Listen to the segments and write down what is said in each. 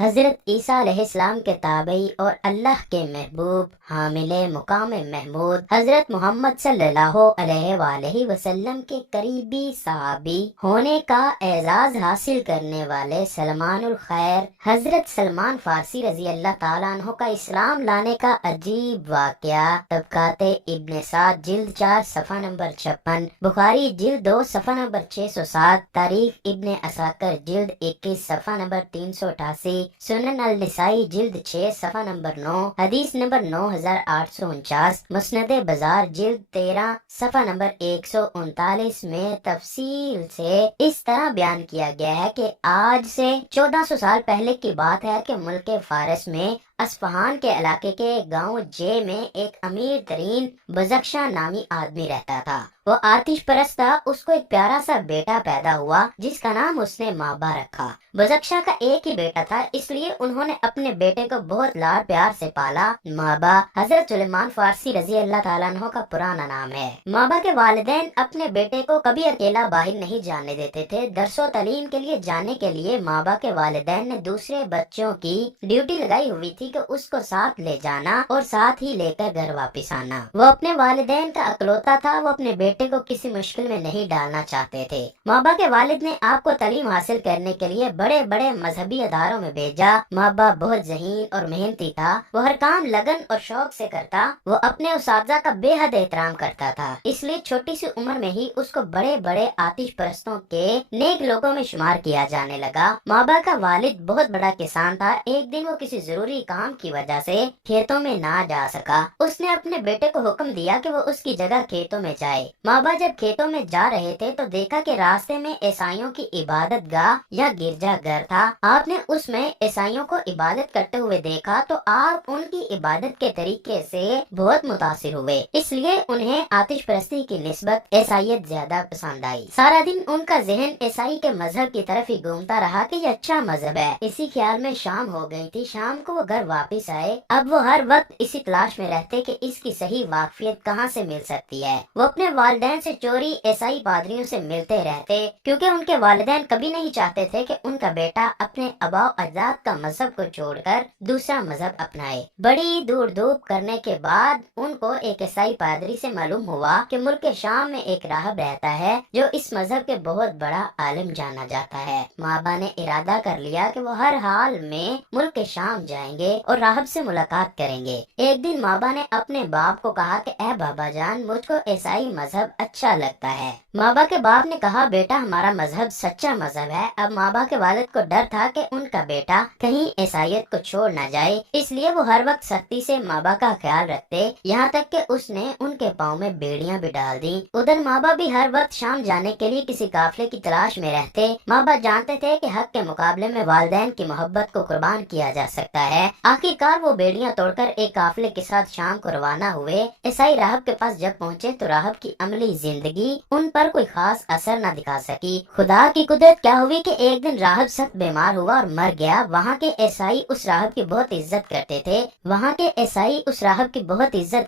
حضرت عیسیٰ علیہ السلام کے تابعی اور اللہ کے محبوب حامل مقام محمود حضرت محمد صلی اللہ علیہ وآلہ وسلم کے قریبی صحابی ہونے کا اعزاز حاصل کرنے والے سلمان الخیر حضرت سلمان فارسی رضی اللہ تعالیٰ عنہ کا اسلام لانے کا عجیب واقعہ طبقات ابن سعد جلد 4 صفحہ نمبر 56، بخاری جلد 2 صفحہ نمبر 607، تاریخ ابن عساکر جلد 21 صفحہ نمبر 388، سنن النسائی جلد 6 صفحہ نمبر 9، حدیث نمبر 9849، مسند بازار جلد 13 صفحہ نمبر 139 میں تفصیل سے اس طرح بیان کیا گیا ہے کہ آج سے 1400 سال پہلے کی بات ہے کہ ملک فارس میں اصفہان کے علاقے کے گاؤں جے میں ایک امیر ترین بزخشاں نامی آدمی رہتا تھا۔ وہ آتش پرست تھا۔ اس کو ایک پیارا سا بیٹا پیدا ہوا جس کا نام اس نے مابا رکھا۔ بزخشاں کا ایک ہی بیٹا تھا، اس لیے انہوں نے اپنے بیٹے کو بہت لاڈ پیار سے پالا۔ مابا حضرت سلیمان فارسی رضی اللہ تعالیٰ عنہ کا پرانا نام ہے۔ مابا کے والدین اپنے بیٹے کو کبھی اکیلا باہر نہیں جانے دیتے تھے۔ درس و تعلیم کے لیے جانے کے لیے مابا کے والدین نے دوسرے بچوں کی ڈیوٹی لگائی ہوئی تھی کہ اس کو ساتھ لے جانا اور ساتھ ہی لے کر گھر واپس آنا۔ وہ اپنے والدین کا اکلوتا تھا، وہ اپنے بیٹے کو کسی مشکل میں نہیں ڈالنا چاہتے تھے۔ مابا کے والد نے آپ کو تعلیم حاصل کرنے کے لیے بڑے بڑے مذہبی اداروں میں بھیجا۔ مابا بہت ذہین اور محنتی تھا، وہ ہر کام لگن اور شوق سے کرتا۔ وہ اپنے اساتذہ کا بے حد احترام کرتا تھا، اس لیے چھوٹی سی عمر میں ہی اس کو بڑے بڑے آتش پرستوں کے نیک لوگوں میں شمار کیا جانے لگا۔ مابا کا والد بہت بڑا کسان تھا۔ ایک دن وہ کسی ضروری کام کی وجہ سے کھیتوں میں نہ جا سکا۔ اس نے اپنے بیٹے کو حکم دیا کہ وہ اس کی جگہ کھیتوں میں جائے۔ مابا جب کھیتوں میں جا رہے تھے تو دیکھا کہ راستے میں عیسائیوں کی عبادت گاہ یا گرجا گھر تھا۔ آپ نے اس میں عیسائیوں کو عبادت کرتے ہوئے دیکھا تو آپ ان کی عبادت کے طریقے سے بہت متاثر ہوئے، اس لیے انہیں آتش پرستی کی نسبت عیسائیت زیادہ پسند آئی۔ سارا دن ان کا ذہن عیسائی کے مذہب کی طرف ہی گھومتا رہا کہ یہ اچھا مذہب ہے۔ اسی خیال میں شام ہو گئی تھی۔ شام کو وہ گھر واپس آئے۔ اب وہ ہر وقت اسی تلاش میں رہتے کہ اس کی صحیح واقفیت کہاں سے مل سکتی ہے۔ وہ اپنے والدین سے چوری عیسائی پادریوں سے ملتے رہتے، کیونکہ ان کے والدین کبھی نہیں چاہتے تھے کہ ان کا بیٹا اپنے آباء و اجداد کا مذہب کو چھوڑ کر دوسرا مذہب اپنائے۔ بڑی دور دھوپ کرنے کے بعد ان کو ایک عیسائی پادری سے معلوم ہوا کہ ملک شام میں ایک راہب رہتا ہے جو اس مذہب کے بہت بڑا عالم جانا جاتا ہے۔ مابا نے ارادہ کر لیا کہ وہ ہر حال میں ملک شام جائیں گے اور راہب سے ملاقات کریں گے۔ ایک دن مابا نے اپنے باپ کو کہا کہ اے بابا جان، مجھ کو عیسائی مذہب اچھا لگتا ہے۔ مابا کے باپ نے کہا بیٹا ہمارا مذہب سچا مذہب ہے۔ اب مابا کے والد کو ڈر تھا کہ ان کا بیٹا کہیں عیسائیت کو چھوڑ نہ جائے، اس لیے وہ ہر وقت سختی سے مابا کا خیال رکھتے، یہاں تک کہ اس نے ان کے پاؤں میں بیڑیاں بھی ڈال دی۔ ادھر مابا بھی ہر وقت شام جانے کے لیے کسی قافلے کی تلاش میں رہتے۔ مابا جانتے تھے کہ حق کے مقابلے میں والدین کی محبت کو قربان کیا جا سکتا ہے۔ آخر کار وہ بیڑیاں توڑ کر ایک قافلے کے ساتھ شام کو روانہ ہوئے۔ عیسائی راہب کے پاس جب پہنچے تو راہب کی عملی زندگی ان پر کوئی خاص اثر نہ دکھا سکی۔ خدا کی قدرت کیا ہوئی کہ ایک دن راہب سخت بیمار ہوا اور مر گیا۔ وہاں کے عیسائی اس راہب کی بہت عزت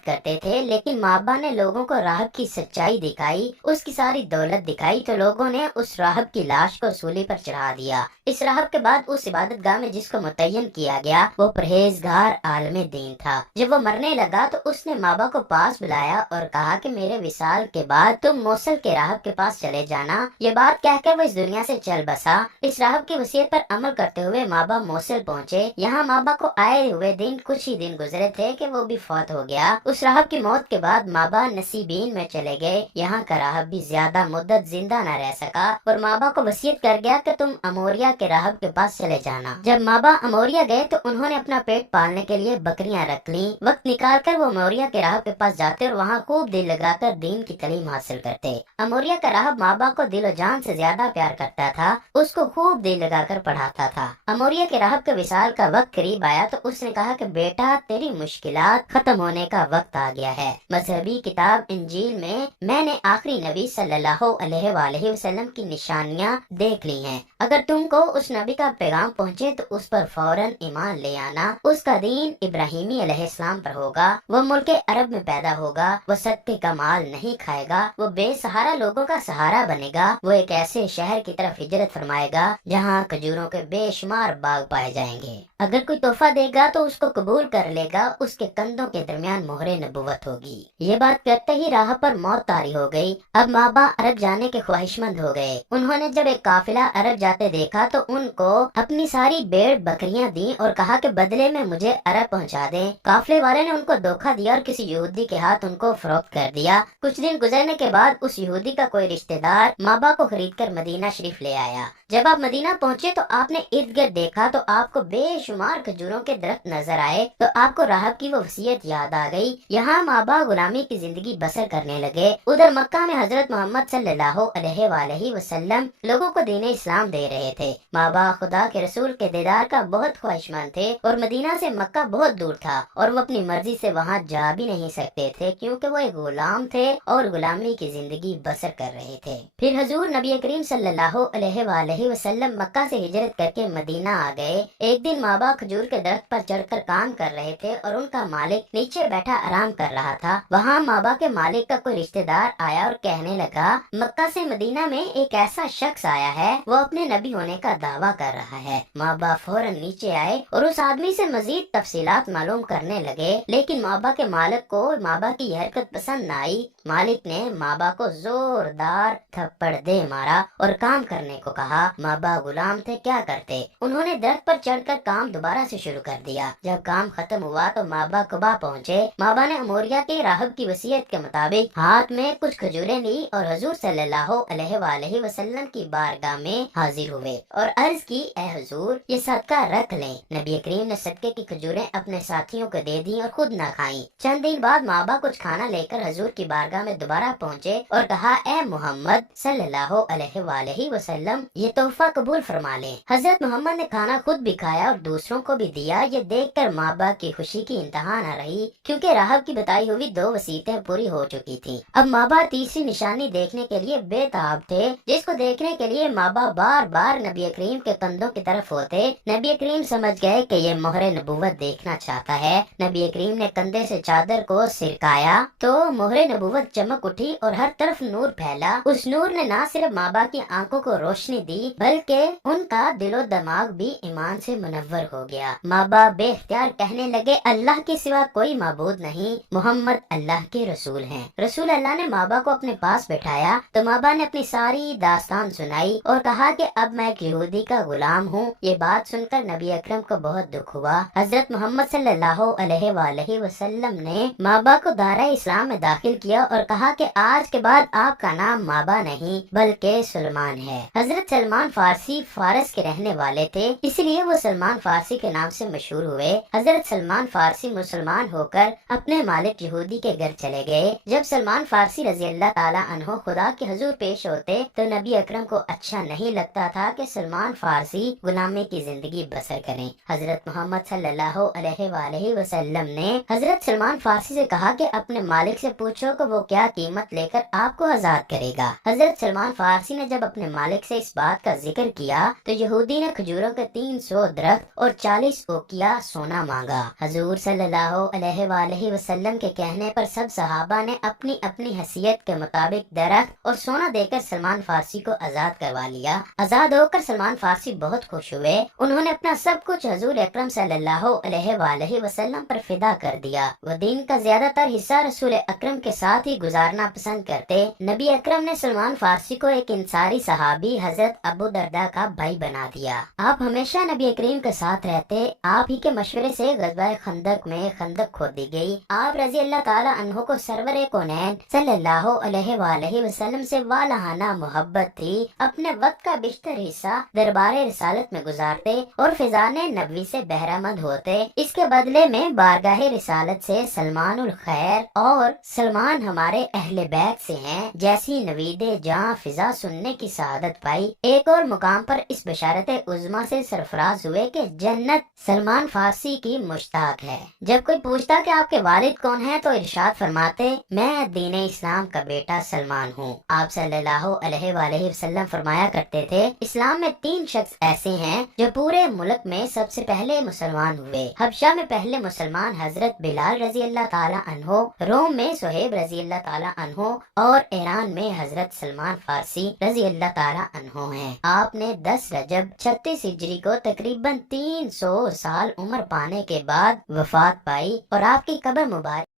کرتے تھے، لیکن مابا نے لوگوں کو راہب کی سچائی دکھائی، اس کی ساری دولت دکھائی تو لوگوں نے اس راہب کی لاش کو سولی پر چڑھا دیا۔ اس راہب کے بعد اس عبادت گاہ میں جس کو متعین کیا گیا وہ پرہیزگار عالم دین تھا۔ جب وہ مرنے لگا تو اس نے مابا کو پاس بلایا اور کہا کہ میرے وصال کے بعد تم موصل کے راہب کے پاس چلے جانا۔ یہ بات کہہ کر وہ اس دنیا سے چل بسا۔ اس راہب کی وصیت پر عمل کرتے ہوئے مابا موصل پہنچے۔ یہاں مابا کو آئے ہوئے دن کچھ ہی دن گزرے تھے کہ وہ بھی فوت ہو گیا۔ اس راہب کی موت کے بعد مابا نصیبین میں چلے گئے۔ یہاں کا راہب بھی زیادہ مدت زندہ نہ رہ سکا اور مابا کو وصیت کر گیا کہ تم اموریا کے راہب کے پاس چلے جانا۔ جب مابا اموریا گئے تو انہوں نے اپنا پیٹ پالنے کے لیے بکریاں رکھ لیں۔ وقت نکال کر وہ اموریا کے راہب کے پاس جاتے اور وہاں خوب دل لگا کر دین کی تعلیم حاصل کرتے۔ اموریا کا راہب مابا کو دل و جان سے زیادہ پیار کرتا تھا، اس کو خوب دل لگا کر پڑھاتا تھا۔ اموریا کے راہب کے وصال کا وقت قریب آیا تو اس نے کہا کہ بیٹا تیری مشکلات ختم ہونے کا وقت آ گیا ہے۔ مذہبی کتاب انجیل میں نے آخری نبی صلی اللہ علیہ وآلہ وسلم کی نشانیاں دیکھ لی ہیں۔ اگر تم کو اس نبی کا پیغام پہنچے تو اس پر فوراً ایمان لے آنا मदीना, उसका दीन इब्राहिमी अलैहिस्सलाम पर होगा, वो मुल्क अरब में पैदा होगा, वो सदके का माल नहीं खाएगा, वो बेसहारा लोगों का सहारा बनेगा, वो एक ऐसे शहर की तरफ हिजरत फरमाएगा जहाँ खजूरों के बेशुमार बाग पाए जाएंगे। अगर कोई तोहफा देगा तो उसको कबूल कर लेगा, उसके कंधों के दरमियान मोहरे नबुवत होगी। ये बात करते ही राह पर मौत तारी हो गई। अब माँ बाप अरब जाने के ख्वाहिशमंद हो गए। उन्होंने जब एक काफिला अरब जाते देखा तो उनको अपनी सारी भेड़ बकरियां दी और कहा कि बदले में मुझे अरब पहुंचा दें। काफिले वाले ने उनको धोखा दिया और किसी यहूदी के हाथ उनको फरोख्त कर दिया। कुछ दिन गुजरने के बाद उस यहूदी का कोई रिश्तेदार माँ बाप को खरीद कर मदीना शरीफ ले आया। जब आप मदीना पहुंचे तो आपने इर्द गिर्द देखा तो आपको बेशुमार खजूरों के दरख्त नजर आए तो आपको राहब की वो वसीयत याद आ गई। यहाँ माँ बाप गुलामी की जिंदगी बसर करने लगे। उधर मक्का में हजरत मोहम्मद सल्लल्लाहु अलैहि वसल्लम लोगों को दीन इस्लाम दे रहे थे। माँ बाप खुदा के रसूल के दीदार का बहुत ख्वाहिशमंद थे और मदीना से मक्का बहुत दूर था और वो अपनी मर्जी से वहाँ जा भी नहीं सकते थे क्योंकि वो एक गुलाम थे और गुलामी की जिंदगी बसर कर रहे थे। फिर हजूर नबी करीम सल्लल्लाहु अलैहि वसल्लम मक्का से हिजरत करके मदीना आ गए। एक दिन माँ बाप खजूर के दरख्त पर चढ़कर काम कर रहे थे और उनका मालिक नीचे बैठा आराम कर रहा था। वहाँ माँ बाप के मालिक का कोई रिश्तेदार आया और कहने लगा, मक्का से मदीना में एक ऐसा शख्स आया है, वो अपने नबी होने का दावा कर रहा है। माँ बाप फौरन नीचे आए और उस आदमी से मजीद तफसीलात मालूम करने लगे, लेकिन माँ बाप के मालिक को माँ बाप की हरकत पसंद न आई। मालिक ने माँ बाप को जोरदार थप्पड़ दे मारा और काम करने को कहा। माँ बाप गुलाम थे, क्या करते। उन्होंने दरख्त पर चढ़कर काम दोबारा से शुरू कर दिया। जब काम खत्म हुआ तो माँ बाप कुबा पहुँचे। माँ बाप ने अमोरिया के राहब की वसीयत के मुताबिक हाथ में कुछ खजूरें ली और हजूर सल्लल्लाहु अलैहि वसल्लम की बारगाह में हाजिर हुए और अर्ज की, ए हुजूर, ये सदका रख लें। नबी करीम ने सदके की खजूरें अपने साथियों को दे दी और खुद न खाई। चंद दिन बाद माँ बाप कुछ खाना लेकर हजूर की बारगाह में दोबारा पहुँचे और कहा, ए मोहम्मद सल्लल्लाहु अलैहि वसल्लम, ये तोहफा कबूल फरमा लें। हजरत मोहम्मद ने खाना खुद भी खाया और दूसरों को भी दिया। ये देखकर माँ बाप की खुशी की इंतहा न रही क्योंकि राहब की बताई हुई 2 वसीयतें पूरी हो चुकी थी। अब माँ बाप तीसरी निशानी देखने के लिए बेताब थे, जिसको देखने के लिए माँ बाप बार बार नबी करीम के कंधों की तरफ होते। नबी करीम समझ गए कि ये मोहरे नबुवत देखना चाहता है। नबी करीम ने कंधे से चादर को सिरकाया तो मोहरे नबुवत चमक उठी और हर तरफ नूर फैला। उस नूर ने न सिर्फ माँ बाप की आंखों को रोशनी दी बल्कि उनका दिलो दिमाग भी ईमान से मुनव्वर हो गया। माँ बाप बेख्तियार कहने लगे, अल्लाह के सिवा कोई माबूद नहीं, मोहम्मद अल्लाह के रसूल हैं। रसूल अल्लाह ने माँ बाप को अपने पास बैठाया तो माँ बाप ने अपनी सारी दास्तान सुनाई और कहा कि अब मैं एक यहूदी का गुलाम हूँ। ये बात सुनकर नबी अकरम को बहुत दुख हुआ। हजरत मोहम्मद सल्लल्लाहु अलैहि वसल्लम ने माँ बाप को दारा इस्लाम में दाखिल किया और कहा कि आज के बाद आपका नाम माबा नहीं बल्कि सलमान है। हजरत सलमान फारसी फारस के रहने वाले थे, इसलिए वो सलमान फारसी के नाम से मशहूर हुए। हजरत सलमान फारसी मुसलमान होकर अपने मालिक यहूदी के घर चले गए। जब सलमान फारसी रजी अल्लाह ताला अन्हो खुदा के हुजूर पेश होते तो नबी अकरम को अच्छा नहीं लगता था कि सलमान फारसी गुलामी की जिंदगी बसर करें। हजरत मोहम्मद सल्लल्लाहु अलैहि वसल्लम ने हजरत सलमान फारसी से कहा कि अपने मालिक से पूछो कि वो क्या कीमत लेकर आपको आजाद करेगा। हजरत सलमान फारसी ने जब अपने मालिक से इस बात का जिक्र किया तो यहूदी ने खजूरों के 300 दरख्त और 40 ओकिया सोना मांगा। हजूर सल्लल्लाहु अलैहि वसल्लम के कहने पर सब सहाबा ने अपनी अपनी हैसियत के मुताबिक दरख्त और सोना देकर सलमान फारसी को आजाद करवा लिया। आजाद होकर सलमान फारसी बहुत खुश हुए। उन्होंने अपना सब कुछ हजूर अकरम सल्लल्लाहु अलैहि वसल्लम पर फिदा कर दिया। वो दिन का ज्यादातर हिस्सा रसूल अकरम के साथ ही गुजारना पसंद करते। नबी अकरम ने सलमान फारसी को एक इंसारी सहाबी हजरत अबू दरदा का भाई बना दिया। आप हमेशा नबी करीम के साथ रहते। आप ही के मशवरे से गज़वा खंदक में खंदक खोदी गई। आप रजी अल्लाह ताला अन्हो को सरवरे कोनैन सल्लल्लाहु अलैहि वसल्लम से वालहाना मोहब्बत थी। अपने वक्त का बिश्तर हिस्सा दरबारे रिसालत में गुजारते और फिजाने नबवी से बहरामंद होते। इसके बदले में बारगाहे रिसालत से सलमानुल खैर और सलमान हमारे अहले बैत से हैं जैसी नवीदे जहाँ फिजा सुनने की सआदत पाई। एक और मुकाम पर इस बशारत उज़्मा से सरफराज हुए कि जन्नत सलमान फारसी की मुश्ताक है। जब कोई पूछता कि आपके वालिद कौन है तो इरशाद फरमाते, मैं दीन इस्लाम का बेटा सलमान हूँ। आप सल्लल्लाहु अलैहि वसल्लम फरमाया करते थे, इस्लाम में 3 शख्स ऐसे हैं जो पूरे मुल्क में सबसे पहले مسلمان ہوئے۔ حبشہ میں پہلے مسلمان حضرت بلال رضی اللہ تعالیٰ عنہ، روم میں صہیب رضی اللہ تعالیٰ عنہ اور ایران میں حضرت سلمان فارسی رضی اللہ تعالیٰ عنہ ہیں۔ آپ نے 10 رجب 36 ہجری کو تقریباً 300 سال عمر پانے کے بعد وفات پائی اور آپ کی قبر مبارک